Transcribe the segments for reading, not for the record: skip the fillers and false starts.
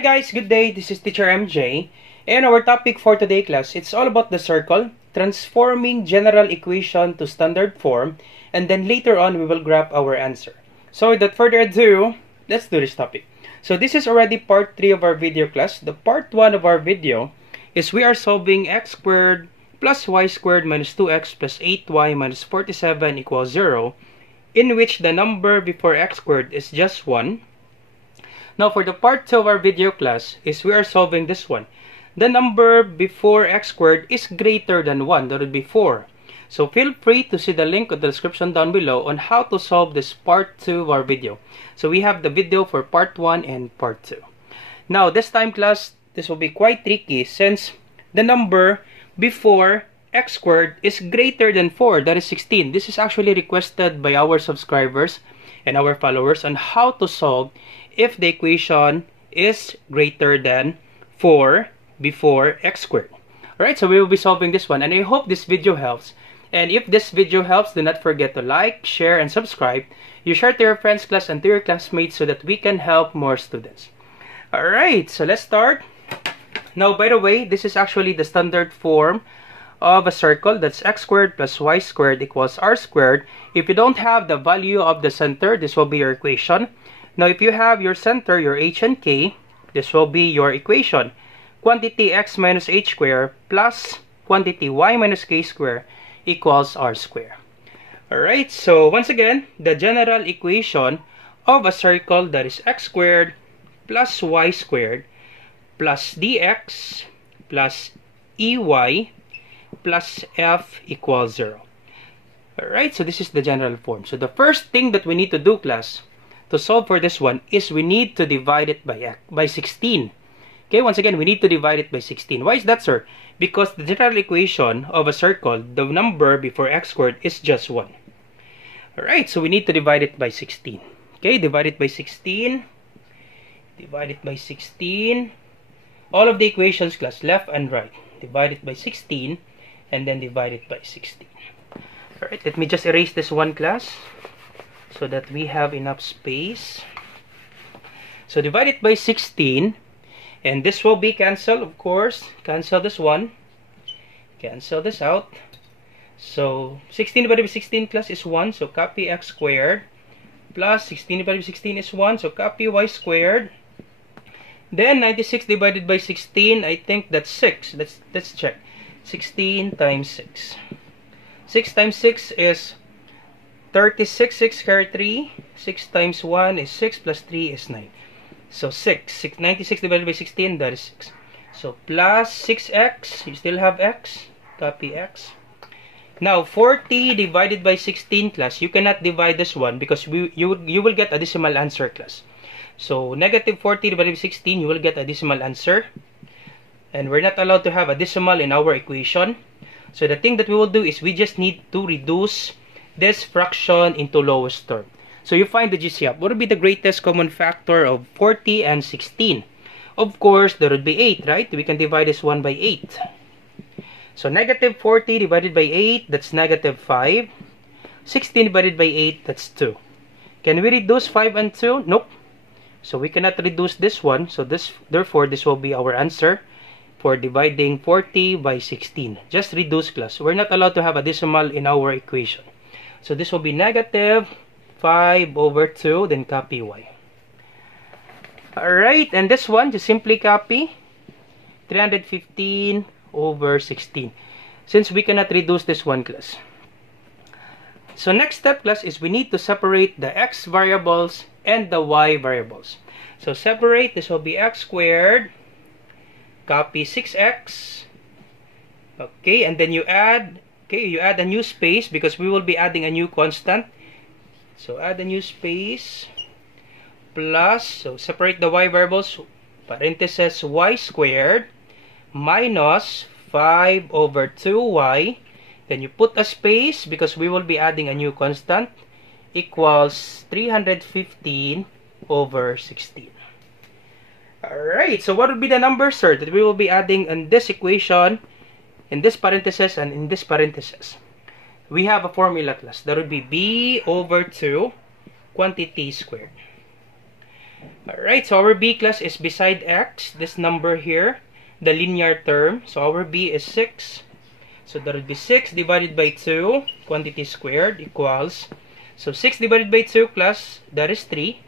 Hi guys, good day. This is Teacher MJ. And our topic for today class, it's all about the circle, transforming general equation to standard form, and then later on we will grab our answer. So without further ado, let's do this topic. So this is already part 3 of our video class. The part 1 of our video is we are solving x squared plus y squared minus 2x plus 8y minus 47 equals 0, in which the number before x squared is just 1. Now for the part 2 of our video class is we are solving this one. The number before x squared is greater than 1, that would be 4. So feel free to see the link in the description down below on how to solve this part 2 of our video. So we have the video for part 1 and part 2. Now this time class, this will be quite tricky since the number before x squared is greater than 4, that is 16. This is actually requested by our subscribers and our followers on how to solve if the equation is greater than 4 before x squared. Alright, so we will be solving this one, and I hope this video helps. And if this video helps, do not forget to like, share, and subscribe. You share to your friends class and to your classmates so that we can help more students. Alright, so let's start. Now, by the way, this is actually the standard form of a circle. That's x squared plus y squared equals r squared. If you don't have the value of the center, this will be your equation. Now, if you have your center, your h and k, this will be your equation. Quantity x minus h squared plus quantity y minus k squared equals r squared. Alright, so once again, the general equation of a circle, that is x squared plus y squared plus dx plus ey plus f equals 0. Alright, so this is the general form. So the first thing that we need to do, class, to solve for this one is we need to divide it by 16. Okay, once again, we need to divide it by 16. Why is that, sir? Because the general equation of a circle, the number before x squared is just 1. Alright, so we need to divide it by 16. Okay, divide it by 16. Divide it by 16. All of the equations, class, left and right. Divide it by 16 and then divide it by 16. Alright, let me just erase this one, class, so that we have enough space. So divide it by 16, and this will be cancelled, of course. Cancel this one. Cancel this out. So 16 divided by 16, class, is 1. So copy x squared plus 16 divided by 16 is 1. So copy y squared. Then 96 divided by 16, I think that's 6. Let's check. 16 times 6. 6 times 6 is 36. 6 carry 3. 6 times 1 is 6 plus 3 is 9. So 96 divided by 16, that is 6. So plus 6x, you still have x. Copy x. Now 40 divided by 16, class, you cannot divide this one because you will get a decimal answer, class. So negative 40 divided by 16, you will get a decimal answer. And we're not allowed to have a decimal in our equation. So the thing that we will do is we just need to reduce this fraction into lowest term. So you find the GCF. What would be the greatest common factor of 40 and 16? Of course, there would be 8, right? We can divide this one by 8. So negative 40 divided by 8, that's negative 5. 16 divided by 8, that's 2. Can we reduce 5 and 2? Nope. So we cannot reduce this one. So therefore, this will be our answer for dividing 40 by 16. Just reduce, class. We're not allowed to have a decimal in our equation. So this will be negative 5 over 2, then copy y. Alright, and this one, just simply copy 315 over 16. Since we cannot reduce this one, class. So next step, class, is we need to separate the x variables and the y variables. So separate, this will be x squared, copy 6x, okay, and then you add a new space because we will be adding a new constant. So add a new space, plus, so separate the y variables, parentheses y squared, minus 5 over 2y, then you put a space because we will be adding a new constant, equals 315 over 16. Alright, so what would be the number, sir, that we will be adding in this equation, in this parenthesis and in this parenthesis? We have a formula, class. That would be b over 2 quantity squared. Alright, so our b class is beside x, this number here, the linear term. So our b is 6. So that would be 6 divided by 2, quantity squared, equals. So 6 divided by 2 plus, that is 3.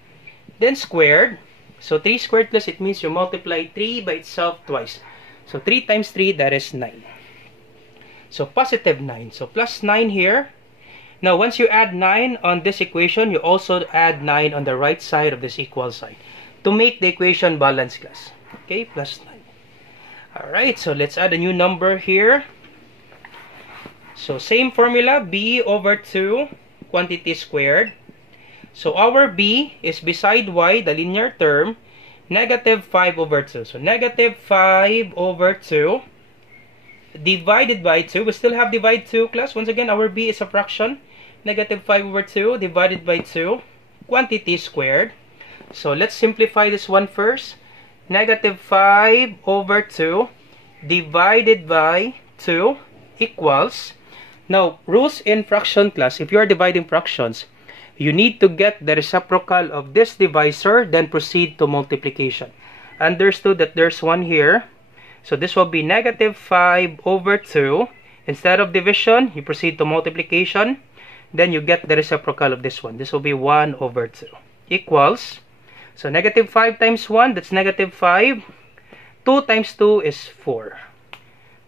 Then squared. So 3 squared plus, it means you multiply 3 by itself twice. So 3 times 3, that is 9. So positive 9. So plus 9 here. Now once you add 9 on this equation, you also add 9 on the right side of this equal sign to make the equation balanced, class. Okay, plus 9. Alright, so let's add a new number here. So same formula, b over 2, quantity squared. So our b is beside y, the linear term, negative 5 over 2. So negative 5 over 2 divided by 2. We still have divide 2, class. Once again, our b is a fraction. Negative 5 over 2 divided by 2, quantity squared. So let's simplify this one first. Negative 5 over 2 divided by 2 equals. Now, rules in fraction, class, if you are dividing fractions, you need to get the reciprocal of this divisor, then proceed to multiplication. Understood that there's one here. So this will be negative 5 over 2. Instead of division, you proceed to multiplication. Then you get the reciprocal of this one. This will be 1 over 2. Equals. So negative 5 times 1, that's negative 5. 2 times 2 is 4.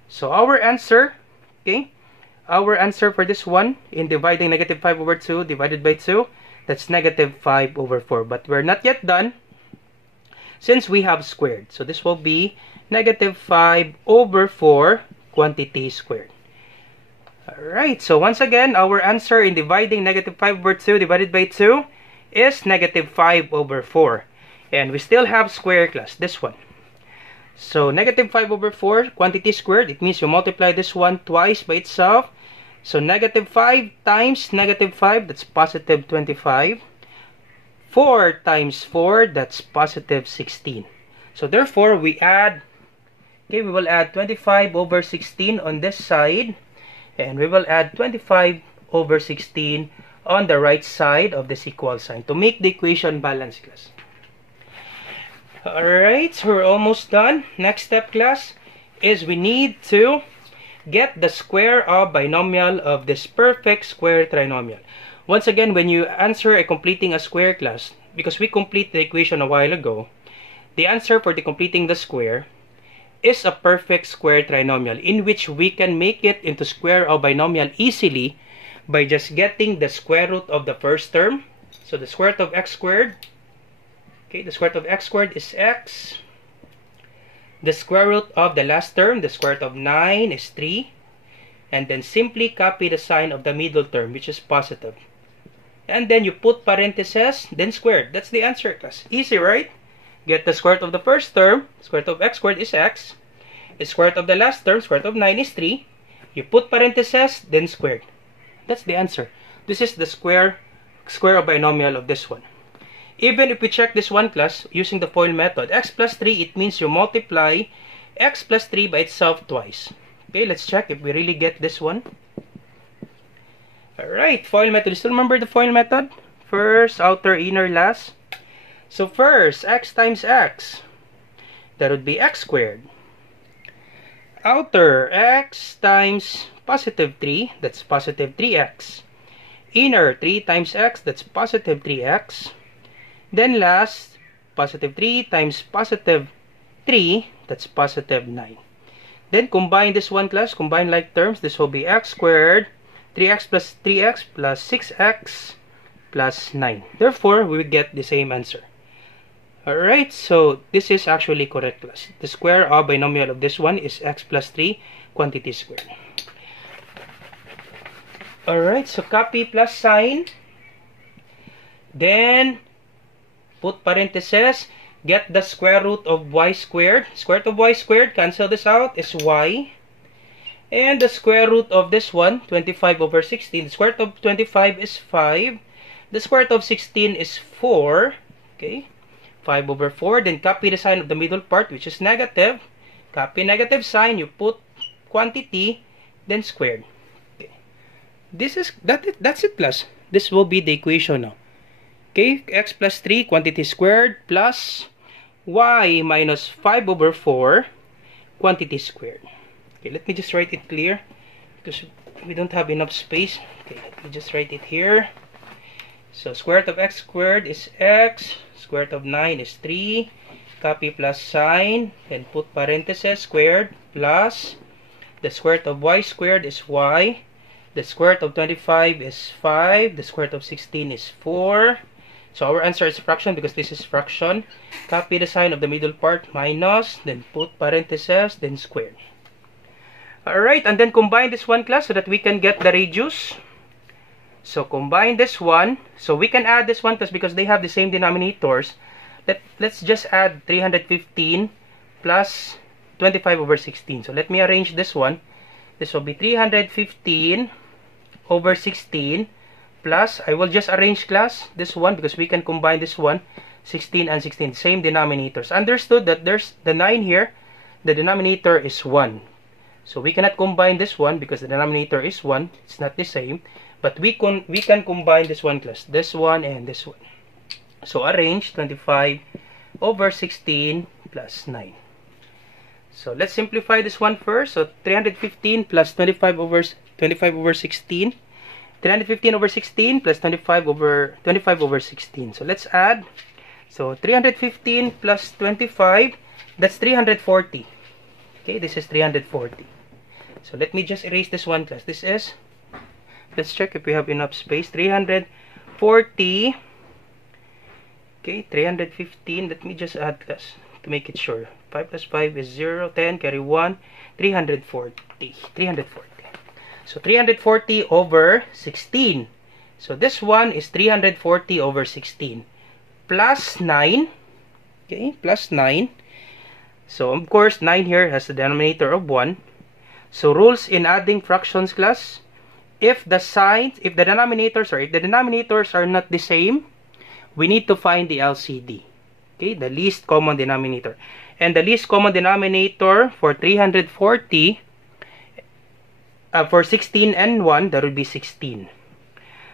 So our answer, okay, our answer for this one, in dividing negative 5 over 2 divided by 2, that's negative 5 over 4. But we're not yet done since we have squared. So this will be negative 5 over 4, quantity squared. Alright, so once again, our answer in dividing negative 5 over 2 divided by 2 is negative 5 over 4. And we still have square, class, this one. So negative 5 over 4, quantity squared, it means you multiply this one twice by itself. So negative 5 times negative 5, that's positive 25. 4 times 4, that's positive 16. So therefore, we add, okay, we will add 25 over 16 on this side. And we will add 25 over 16 on the right side of this equal sign to make the equation balanced, class. Alright, so we're almost done. Next step, class, is we need to get the square of binomial of this perfect square trinomial. Once again, when you answer a completing a square, class, because we complete the equation a while ago, the answer for the completing the square is a perfect square trinomial in which we can make it into square of binomial easily by just getting the square root of the first term. So the square root of x squared, okay, the square root of x squared is x. The square root of the last term, the square root of 9 is 3. And then simply copy the sign of the middle term, which is positive. And then you put parentheses, then squared. That's the answer, class. Easy, right? Get the square root of the first term, square root of x squared is x. The square root of the last term, square root of 9 is 3. You put parentheses, then squared. That's the answer. This is the square of binomial of this one. Even if we check this one, class, using the FOIL method, x plus 3, it means you multiply x plus 3 by itself twice. Okay, let's check if we really get this one. Alright, FOIL method. You still remember the FOIL method? First, outer, inner, last. So first, x times x, that would be x squared. Outer, x times positive 3, that's positive 3x. Inner, 3 times x, that's positive 3x. Then last, positive 3 times positive 3, that's positive 9. Then combine this one, class, combine like terms, this will be x squared, 3x plus 3x plus 6x plus 9. Therefore, we will get the same answer. Alright, so this is actually correct, class. The square of binomial of this one is x plus 3, quantity squared. Alright, so copy plus sign. Then, put parentheses. Get the square root of y squared. Square root of y squared, cancel this out, is y. And the square root of this one, 25 over 16. The square root of 25 is 5. The square root of 16 is 4. Okay. 5 over 4, then copy the sign of the middle part, which is negative. Copy negative sign, you put quantity, then squared. Okay. That's it, class. This will be the equation now. Okay, x plus 3 quantity squared plus y minus 5 over 4 quantity squared. Okay, let me just write it clear because we don't have enough space. Okay, let me just write it here. So square root of x squared is x, square root of 9 is 3, copy plus sign, then put parentheses squared plus the square root of y squared is y, the square root of 25 is 5, the square root of 16 is 4. So our answer is fraction because this is fraction. Copy the sign of the middle part, minus, then put parentheses, then squared. Alright, and then combine this one class so that we can get the radius. So combine this one. So we can add this one class because they have the same denominators. Let's just add 315 plus 25 over 16. So let me arrange this one. This will be 315 over 16 plus, I will just arrange class this one because we can combine this one, 16 and 16, same denominators. Understood that there's the 9 here, the denominator is 1. So we cannot combine this one because the denominator is 1, it's not the same. But we can combine this one class, this one and this one. So arrange 25 over 16 plus 9. So let's simplify this one first. So 315 plus 25 over 16. 315 over 16 plus 25 over 16. So let's add. So 315 plus 25, that's 340. Okay, this is 340. So let me just erase this one class. This is, let's check if we have enough space. 340. Okay, 315. Let me just add class to make it sure. 5 plus 5 is 0. 10, carry 1. 340. 340. So 340 over 16. So this one is 340 over 16. Plus 9. Okay, plus 9. So of course 9 here has the denominator of 1. So rules in adding fractions class. If the denominators are not the same, we need to find the LCD. Okay, the least common denominator. And the least common denominator for 340 for 16 and 1, that would be 16.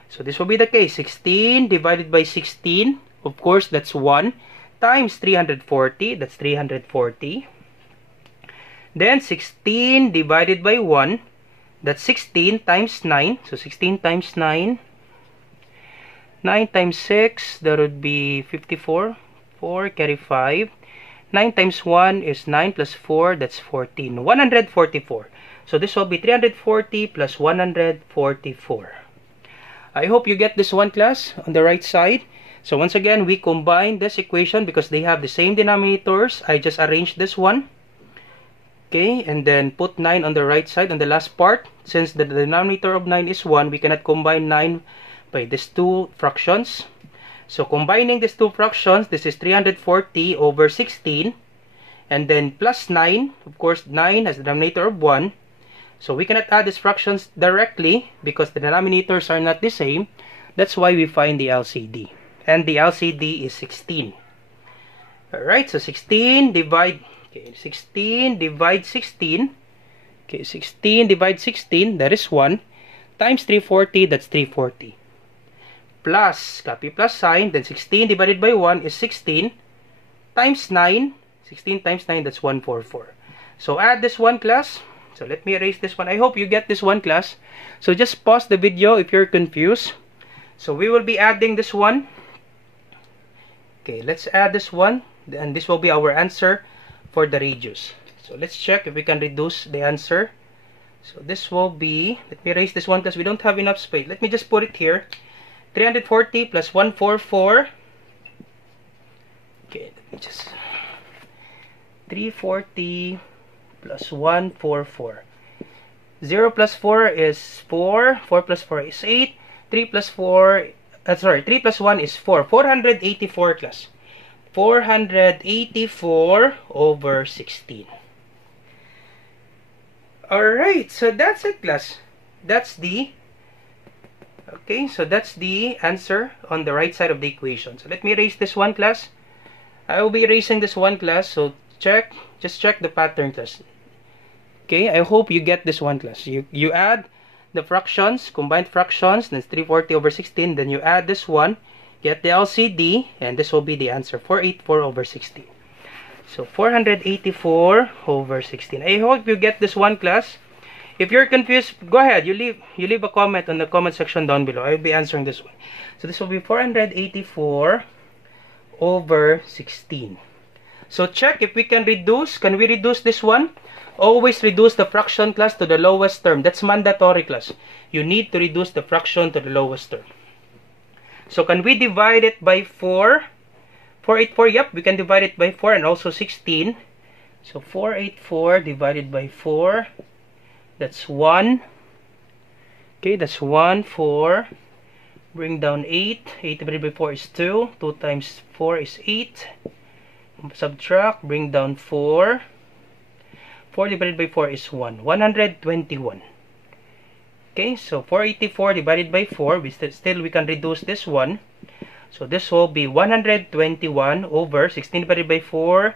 So this will be the case. 16 divided by 16, of course, that's 1, times 340, that's 340. Then 16 divided by 1, that's 16 times 9. So 16 times 9. 9 times 6, that would be 54. 4, carry 5. 9 times 1 is 9 plus 4, that's 14. 144. So this will be 340 plus 144. I hope you get this one class on the right side. So once again, we combine this equation because they have the same denominators. I just arranged this one. Okay, and then put 9 on the right side on the last part. Since the denominator of 9 is 1, we cannot combine 9 by these two fractions. So combining these two fractions, this is 340 over 16. And then plus 9, of course 9 has the denominator of 1. So we cannot add these fractions directly because the denominators are not the same. That's why we find the LCD. And the LCD is 16. Alright, so 16 divide 16. Okay, 16 divide 16, that is 1. Times 340, that's 340. Plus, copy plus sign, then 16 divided by 1 is 16. Times 9, 16 times 9, that's 144. So add this one class. So let me erase this one. I hope you get this one class. So just pause the video if you're confused. So we will be adding this one. Okay, let's add this one. And this will be our answer for the radius. So let's check if we can reduce the answer. So this will be, let me erase this one because we don't have enough space. Let me just put it here. 340 plus 144. Okay, let me just, 340 plus 144. 0 plus 4 is 4. 4 plus 4 is 8. 3 plus 4, 3 plus 1 is 4. 484 class. 484 over 16. Alright, so that's it class. That's the answer on the right side of the equation. So let me erase this one class. I will be erasing this one class. So just check the pattern class. Okay, I hope you get this one class. You add the fractions, combined fractions, that's 340 over 16. Then you add this one. Get the LCD, and this will be the answer, 484 over 16. So 484 over 16. I hope you get this one, class. If you're confused, go ahead. You leave a comment on the comment section down below. I'll be answering this one. So this will be 484 over 16. So check if we can reduce. Can we reduce this one? Always reduce the fraction, class, to the lowest term. That's mandatory, class. You need to reduce the fraction to the lowest term. So can we divide it by 4? 484, yep, we can divide it by 4, and also 16. So 484 divided by 4, that's 1. Okay, that's 1, 4. Bring down 8. 8 divided by 4 is 2. 2 times 4 is 8. Subtract, bring down 4. 4 divided by 4 is 1. 121. Okay, so 484 divided by 4, still we can reduce this one. So this will be 121 over 16 divided by 4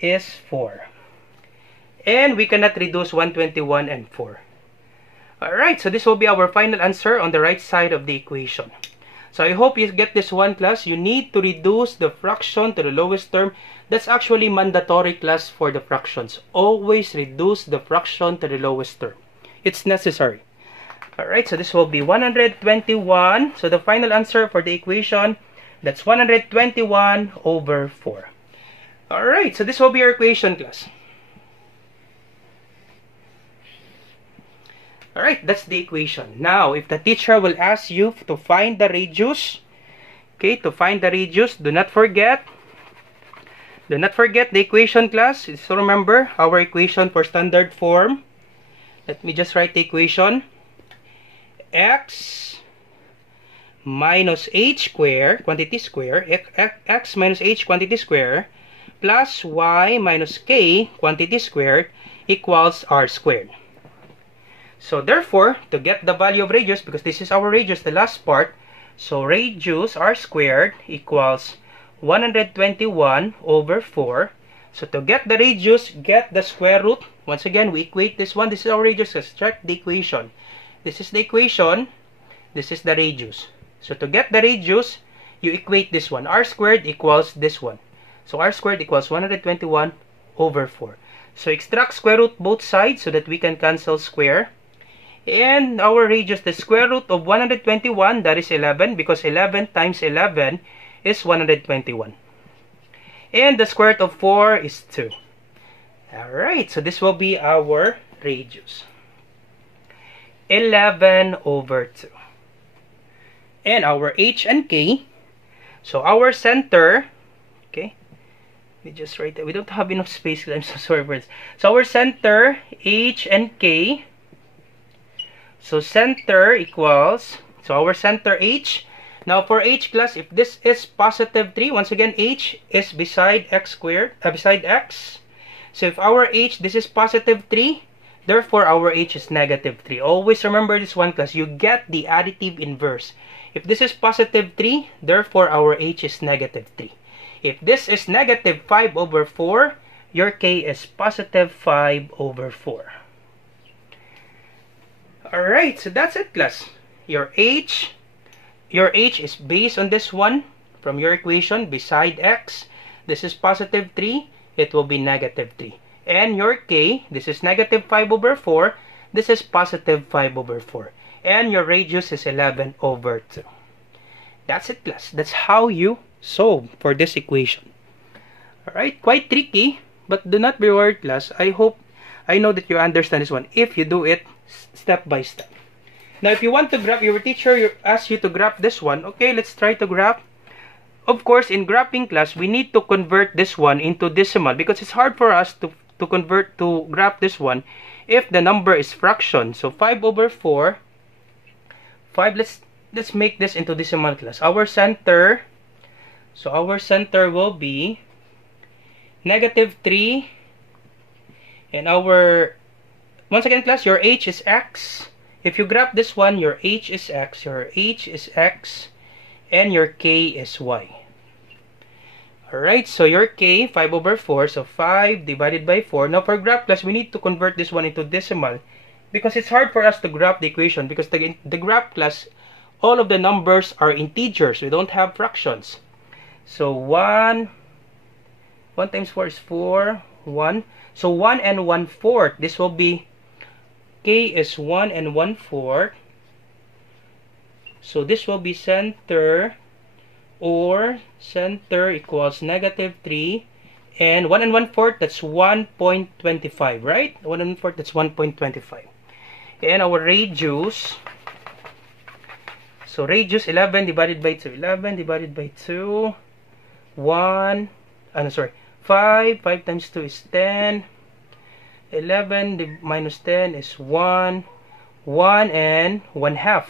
is 4. And we cannot reduce 121 and 4. Alright, so this will be our final answer on the right side of the equation. So I hope you get this one, class. You need to reduce the fraction to the lowest term. That's actually mandatory, class, for the fractions. Always reduce the fraction to the lowest term. It's necessary. Alright, so this will be 121. So the final answer for the equation, that's 121 over 4. Alright, so this will be your equation, class. Alright, that's the equation. Now, if the teacher will ask you to find the radius, okay, to find the radius, do not forget the equation, class. So remember our equation for standard form. Let me just write the equation. X minus h square, quantity square, x minus h quantity square, plus y minus k quantity squared equals r squared. So therefore, to get the value of radius, because this is our radius, the last part, so radius r squared equals 121 over 4. So to get the radius, get the square root. Once again, we equate this one. This is our radius. Let's check the equation. This is the equation. This is the radius. So to get the radius, you equate this one. R squared equals this one. So R squared equals 121 over 4. So extract square root both sides so that we can cancel square. And our radius, the square root of 121, that is 11, because 11 times 11 is 121. And the square root of 4 is 2. Alright, so this will be our radius. 11 over 2. And our h and k, so our center, okay, we just write that. We don't have enough space, I'm so sorry for this. So our center, h and k, so center equals, so our center h, now for h, class, if this is positive 3, once again, h is beside x squared, beside x. So if our h, this is positive 3, therefore our h is negative 3. Always remember this one, class. You get the additive inverse. If this is positive 3, therefore our h is negative 3. If this is negative 5 over 4, your k is positive 5 over 4. Alright, so that's it, class. Your h is based on this one from your equation, beside x. This is positive 3, it will be negative 3. And your k, this is negative 5 over 4, this is positive 5 over 4. And your radius is 11 over 2. That's it, class. That's how you solve for this equation. Alright, quite tricky, but do not be worried, class. I know that you understand this one if you do it step by step. Now, if you want to graph, your teacher asks you to graph this one. Okay, let's try to graph. Of course, in graphing, class, we need to convert this one into decimal because it's hard for us to graph this one if the number is fraction. So 5 over 4, 5, let's make this into decimal, class. Our center, so our center will be negative 3, and once again, class, your h is x. If you graph this one, your h is x, and your k is y. Alright, so your k, 5 over 4, so 5 divided by 4. Now for graph, class, we need to convert this one into decimal because it's hard for us to graph the equation because the graph, class, all of the numbers are integers. We don't have fractions. So 1 times 4 is 4, 1. So 1 and 1/4. This will be, k is 1 and 1/4. So this will be center, or center equals -3. And 1 and 1/4, that's 1.25, right? 1 and 1/4, that's 1.25. And our radius, so radius 11 divided by 2. 11 divided by 2, 5. 5 times 2 is 10. 11 minus 10 is 1. 1 and 1/2.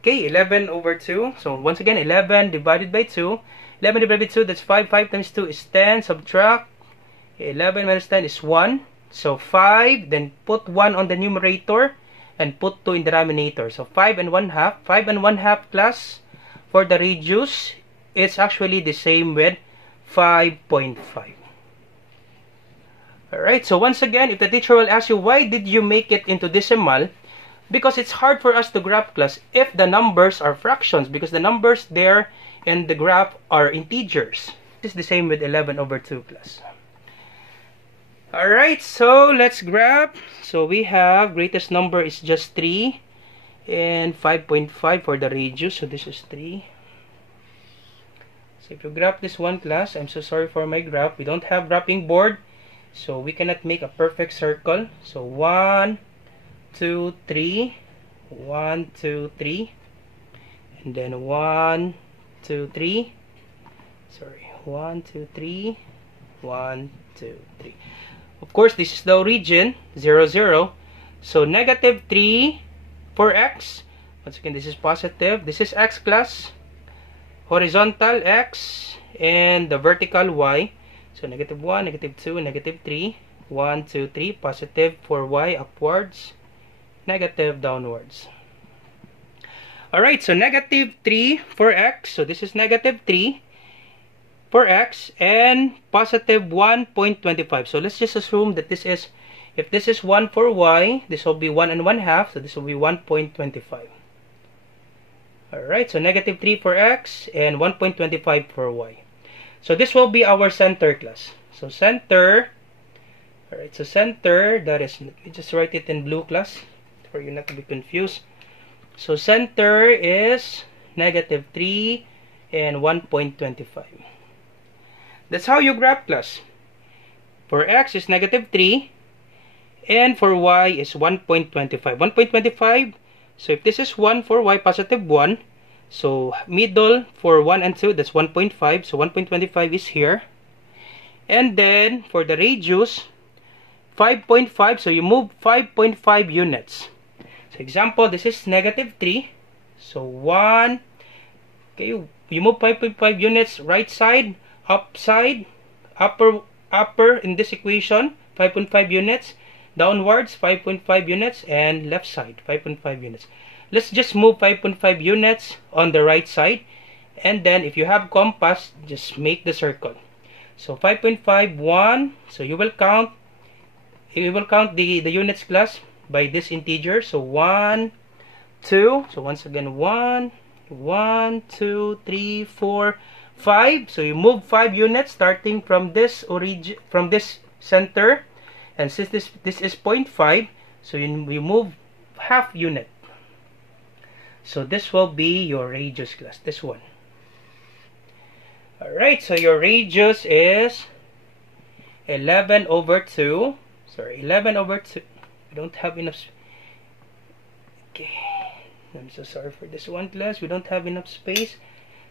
Okay, 11 over 2. So once again, 11 divided by 2. 11 divided by 2, that's 5. 5 times 2 is 10. Subtract. 11 minus 10 is 1. So 5, then put 1 on the numerator and put 2 in the denominator. So 5 and 1/2. 5 and 1/2 plus, for the radius, it's actually the same with 5.5. Alright, so once again, if the teacher will ask you, why did you make it into decimal? Because it's hard for us to graph, class, if the numbers are fractions, because the numbers there in the graph are integers. This is the same with 11 over 2, class. Alright, so let's graph. So we have greatest number is just 3 and 5.5 for the radius. So this is 3. So if you graph this one, class, I'm so sorry for my graph. We don't have graphing board, so we cannot make a perfect circle. So 1, 2, 3, 1, 2, 3, and then 1, 2, 3. Sorry, 1, 2, 3, 1, 2, 3. Of course, this is the origin, 0, 0. So -3 for x. Once again, this is positive. This is x, class. Horizontal x and the vertical y. So -1, -2, -3. 1, 2, 3. Positive for y upwards. Negative downwards. Alright, so -3 for x. So this is -3 for x and positive 1.25. So let's just assume that this is, if this is 1 for y, this will be 1 and 1/2. So this will be 1.25. Alright, so -3 for x and 1.25 for y. So this will be our center, class. So center, alright, so center, that is, let me just write it in blue, class, for you not to be confused. So center is -3 and 1.25. That's how you graph, class. For x is -3 and for y is 1.25. 1.25, so if this is 1 for y, positive 1. So middle for 1 and 2, that's 1.5. So 1.25 is here. And then for the radius, 5.5. So you move 5.5 units. So example, this is -3. So 1. Okay, you move 5.5 units right side, upside, upper in this equation, 5.5 units. Downwards, 5.5 units. And left side, 5.5 units. Let's just move 5.5 units on the right side. And then if you have compass, just make the circle. So 5.5, 1. So you will count the units, class, by this integer. So 1, 2. So once again, 1, 2, 3, 4, 5. So you move 5 units starting from this origin, from this center. And since this is 0.5, so you move half unit. So this will be your radius, class, this one. Alright, so your radius is 11 over 2. Sorry, 11 over 2. We don't have enough. Okay, I'm so sorry for this one, class. We don't have enough space.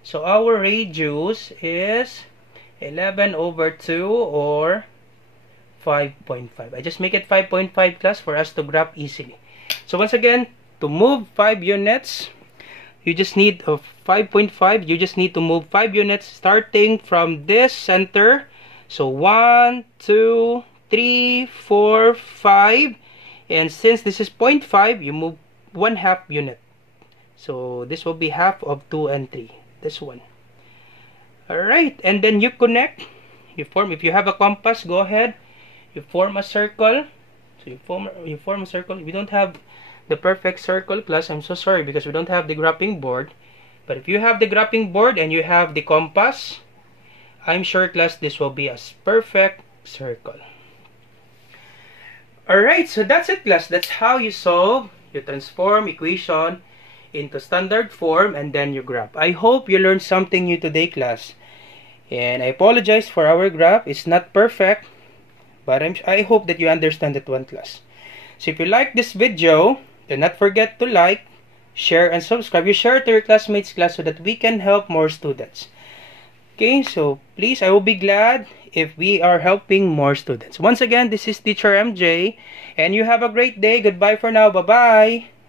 So our radius is 11 over 2 or 5.5. I just make it 5.5, class, for us to graph easily. So once again, to move 5 units, you just need 5.5. You just need to move 5 units starting from this center. So 1, 2, 3, 4, 5. And since this is 0.5, you move 1/2 unit. So this will be half of 2 and 3. This one. Alright, and then you connect. You form, if you have a compass, go ahead. You form a circle. So you form a circle. We don't have the perfect circle, class. I'm so sorry because we don't have the graphing board. But if you have the graphing board and you have the compass, I'm sure, class, this will be a perfect circle. Alright, so that's it, class. That's how you solve your transform equation into standard form and then you graph. I hope you learned something new today, class. And I apologize for our graph. It's not perfect, but I hope that you understand that one, class. So if you like this video, do not forget to like, share, and subscribe. You share it to your classmates, class, so that we can help more students. Okay, so please, I will be glad if we are helping more students. Once again, this is Teacher MJ, and you have a great day. Goodbye for now. Bye-bye.